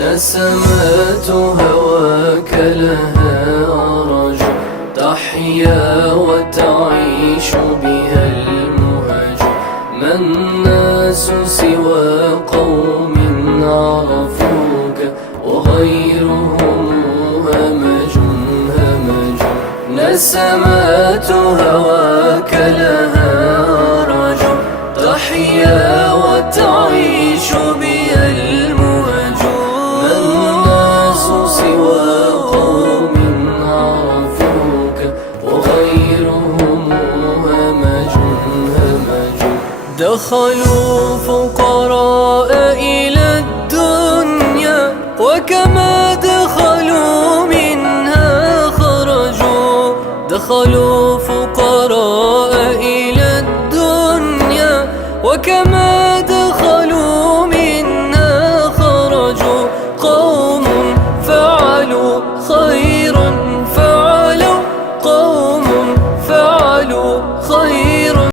نسمات هواك لها أرج، تحيا وتعيش بها المهج. ما الناس سوى قوم عرفوك، وغيرهم همج همج. نسمات هواك لها أرج، تحيا وتعيش بها المهج. ما الناس سوى قوم عرفوك، وغيرهم همج همج. دخلوا فقراء إلى الدنيا، وكما دخلوا منها خرجوا. دخلوا